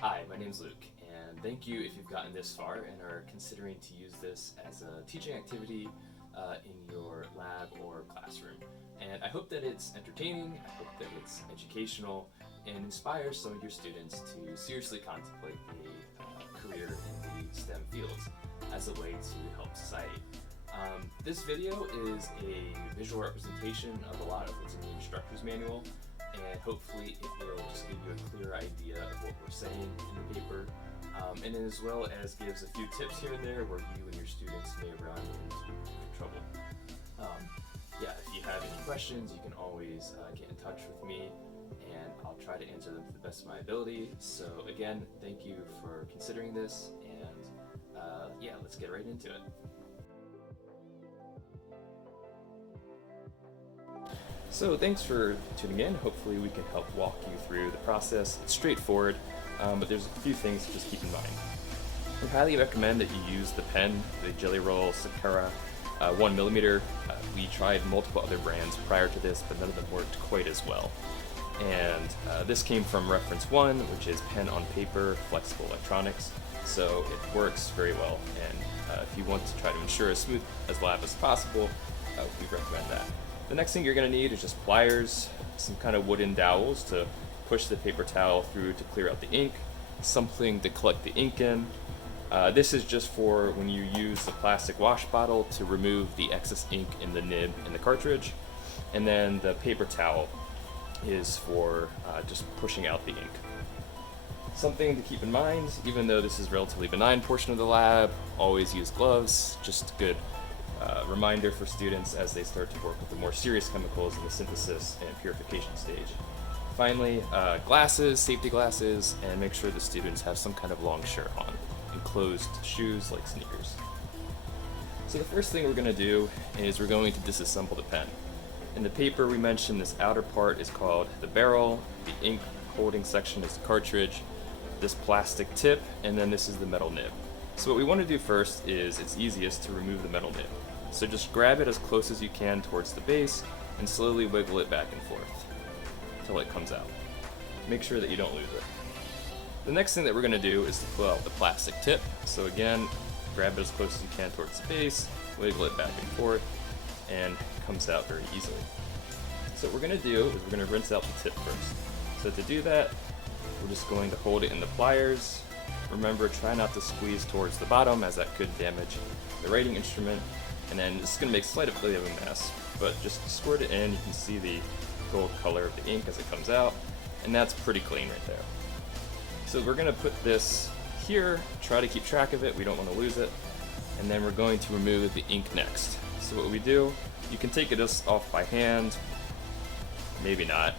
Hi, my name's Luke, and thank you if you've gotten this far and are considering to use this as a teaching activity in your lab or classroom. And I hope that it's entertaining, I hope that it's educational, and inspires some of your students to seriously contemplate a career in the STEM fields as a way to help society. This video is a visual representation of a lot of what's in the instructor's manual, and hopefully it will just give you a clear idea of what we're saying in the paper, and as well as gives a few tips here and there where you and your students may run into trouble. If you have any questions, you can always get in touch with me, and I'll try to answer them to the best of my ability. So again, thank you for considering this, and let's get right into it. So thanks for tuning in. Hopefully we can help walk you through the process. It's straightforward, but there's a few things to just keep in mind. We highly recommend that you use the pen, the Jelly Roll Sakura 1mm. We tried multiple other brands prior to this, but none of them worked quite as well. And this came from reference 1, which is pen on paper, flexible electronics. So it works very well, and if you want to try to ensure as smooth as lab as possible, we recommend that. The next thing you're going to need is just pliers, some kind of wooden dowels to push the paper towel through to clear out the ink, something to collect the ink in. This is just for when you use the plastic wash bottle to remove the excess ink in the nib in the cartridge. And then the paper towel is for just pushing out the ink. Something to keep in mind, even though this is a relatively benign portion of the lab, always use gloves, just a good reminder for students as they start to work with the more serious chemicals in the synthesis and purification stage. Finally, glasses, safety glasses, and make sure the students have some kind of long shirt on, and closed shoes like sneakers. So the first thing we're going to do is we're going to disassemble the pen. In the paper we mentioned this outer part is called the barrel, the ink holding section is the cartridge, this plastic tip, and then this is the metal nib. So what we want to do first is it's easiest to remove the metal nib. So just grab it as close as you can towards the base and slowly wiggle it back and forth until it comes out. Make sure that you don't lose it. The next thing that we're going to do is to pull out the plastic tip. So again, grab it as close as you can towards the base, wiggle it back and forth, and it comes out very easily. So what we're going to do is we're going to rinse out the tip first. So to do that, we're just going to hold it in the pliers. Remember, try not to squeeze towards the bottom as that could damage the writing instrument. And then this is going to make slightly of a mess, but just squirt it in. You can see the gold color of the ink as it comes out, and that's pretty clean right there. So we're going to put this here, try to keep track of it, we don't want to lose it, and then we're going to remove the ink next. So what we do, you can take it off by hand, maybe not,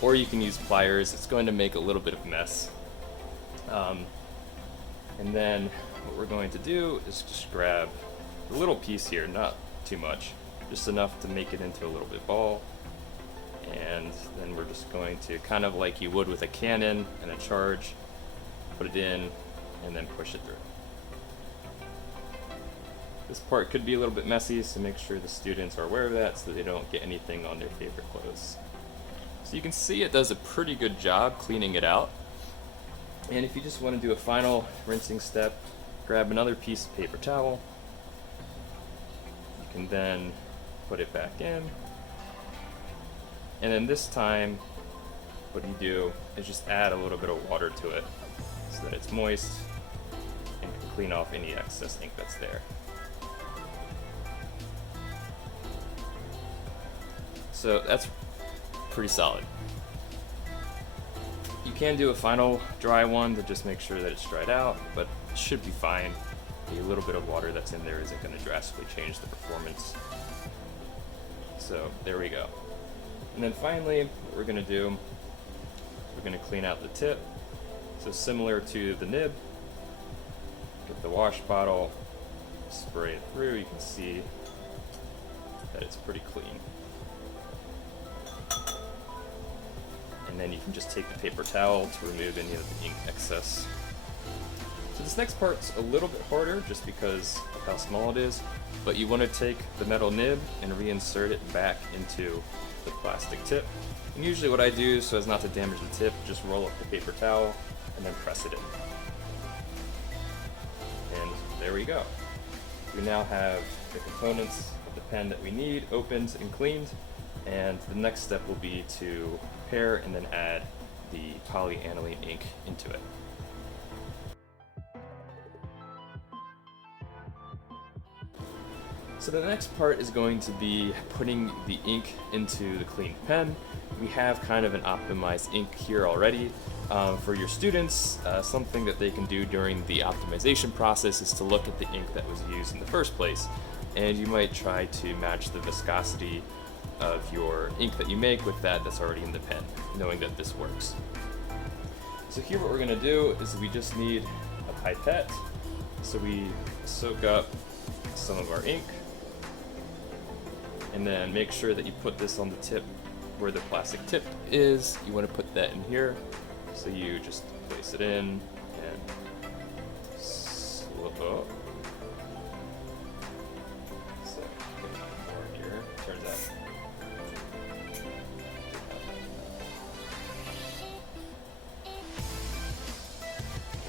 or you can use pliers. It's going to make a little bit of mess. And then what we're going to do is just grab a little piece here, not too much, just enough to make it into a little bit ball. And then we're just going to, kind of like you would with a cannon and a charge, put it in and then push it through. This part could be a little bit messy, so make sure the students are aware of that so they don't get anything on their favorite clothes. So you can see it does a pretty good job cleaning it out. And if you just want to do a final rinsing step, grab another piece of paper towel. You can then put it back in. And then this time, what you do is just add a little bit of water to it so that it's moist and can clean off any excess ink that's there. So that's pretty solid. You can do a final dry one to just make sure that it's dried out, but it should be fine. A little bit of water that's in there isn't going to drastically change the performance. So there we go. And then finally, what we're going to do, we're going to clean out the tip. So similar to the nib, get the wash bottle, spray it through. You can see that it's pretty clean. And then you can just take the paper towel to remove any of the ink excess. So this next part's a little bit harder just because of how small it is. but you want to take the metal nib and reinsert it back into the plastic tip. And usually what I do, so as not to damage the tip, just roll up the paper towel and then press it in. And there we go. We now have the components of the pen that we need opened and cleaned, and the next step will be to prepare and then add the polyaniline ink into it. So the next part is going to be putting the ink into the cleaned pen. We have kind of an optimized ink here already. For your students, something that they can do during the optimization process is to look at the ink that was used in the first place, and you might try to match the viscosity of your ink that you make with that's already in the pen, knowing that this works. So here what we're going to do is we just need a pipette. So we soak up some of our ink, and then make sure that you put this on the tip where the plastic tip is. You want to put that in here. So you just place it in and slip up. So more here. Turns out.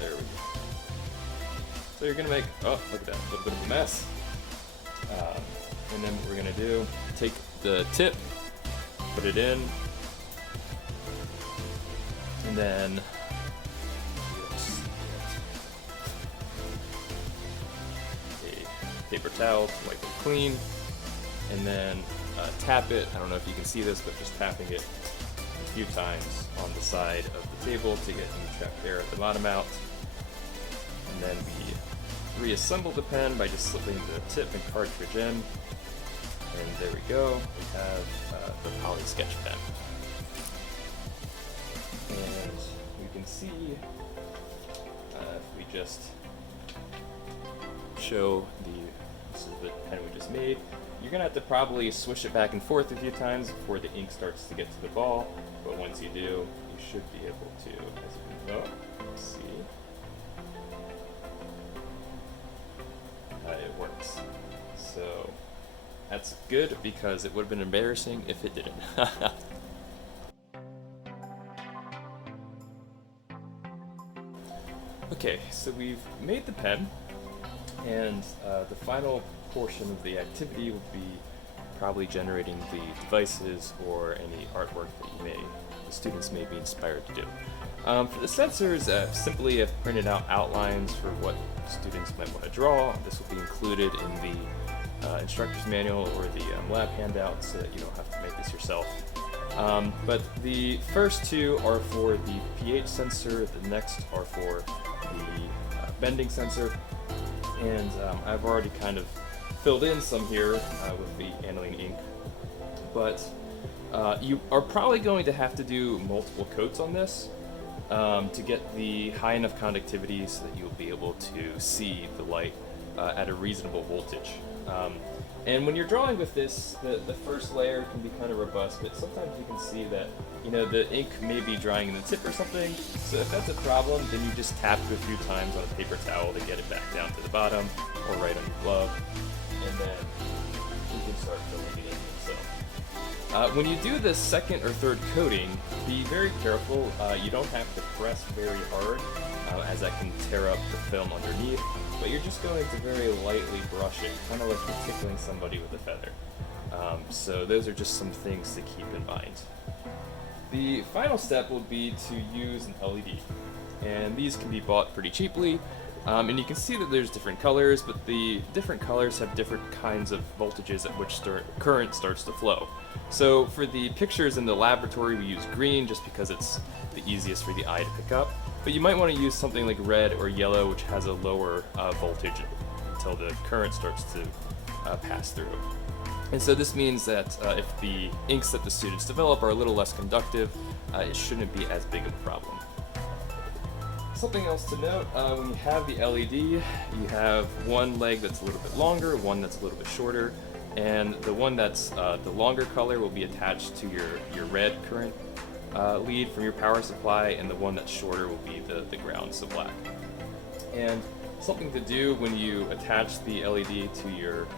There we go. So you're gonna make, oh, look at that, a little bit of a mess. And then what we're gonna do, take the tip, put it in, and then a paper towel to wipe it clean, and then tap it. I don't know if you can see this, but just tapping it a few times on the side of the table to get any trapped air at the bottom out. And then we reassemble the pen by just slipping the tip and cartridge in. And there we go, we have the PolySketch pen. And you can see, if we just show this is the pen we just made, you're gonna have to probably swish it back and forth a few times before the ink starts to get to the ball, but once you do, you should be able to, as you can see, it works. So that's good because it would have been embarrassing if it didn't. Okay, so we've made the pen, and the final portion of the activity will be probably generating the devices or any artwork that the students may be inspired to do. For the sensors, simply I've printed out outlines for what students might want to draw. This will be included in the instructor's manual or the lab handout so that you don't have to make this yourself. But the first two are for the pH sensor, the next are for the bending sensor, and I've already kind of filled in some here with the aniline ink, but you are probably going to have to do multiple coats on this to get the high enough conductivity so that you'll be able to see the light at a reasonable voltage. And when you're drawing with this, the first layer can be kind of robust, but sometimes you can see that, the ink may be drying in the tip or something. So if that's a problem, then you just tap it a few times on a paper towel to get it back down to the bottom, or right on your glove, and then you can start filling it in. So when you do the second or third coating, be very careful. You don't have to press very hard, as that can tear up the film underneath, but you're just going to very lightly brush it, kind of like you're tickling somebody with a feather. So those are just some things to keep in mind. The final step will be to use an LED, and these can be bought pretty cheaply. And you can see that there's different colors, but the different colors have different kinds of voltages at which current starts to flow. So for the pictures in the laboratory, we use green just because it's the easiest for the eye to pick up. But you might want to use something like red or yellow, which has a lower voltage until the current starts to pass through. And so this means that if the inks that the students develop are a little less conductive, it shouldn't be as big of a problem. Something else to note, when you have the LED, you have one leg that's a little bit longer, one that's a little bit shorter, and the one that's the longer color will be attached to your red current lead from your power supply, and the one that's shorter will be the ground, so black. And something to do when you attach the LED to your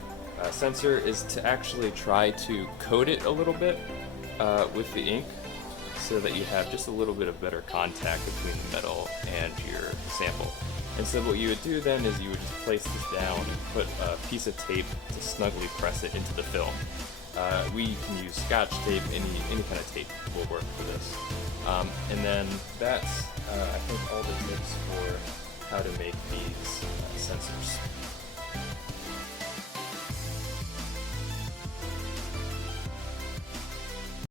sensor is to actually try to coat it a little bit with the ink so that you have just a little bit of better contact between the metal and your sample. And so what you would do then is you would just place this down and put a piece of tape to snugly press it into the film. We can use Scotch tape, any kind of tape will work for this. And then that's, I think, all the tips for how to make these sensors.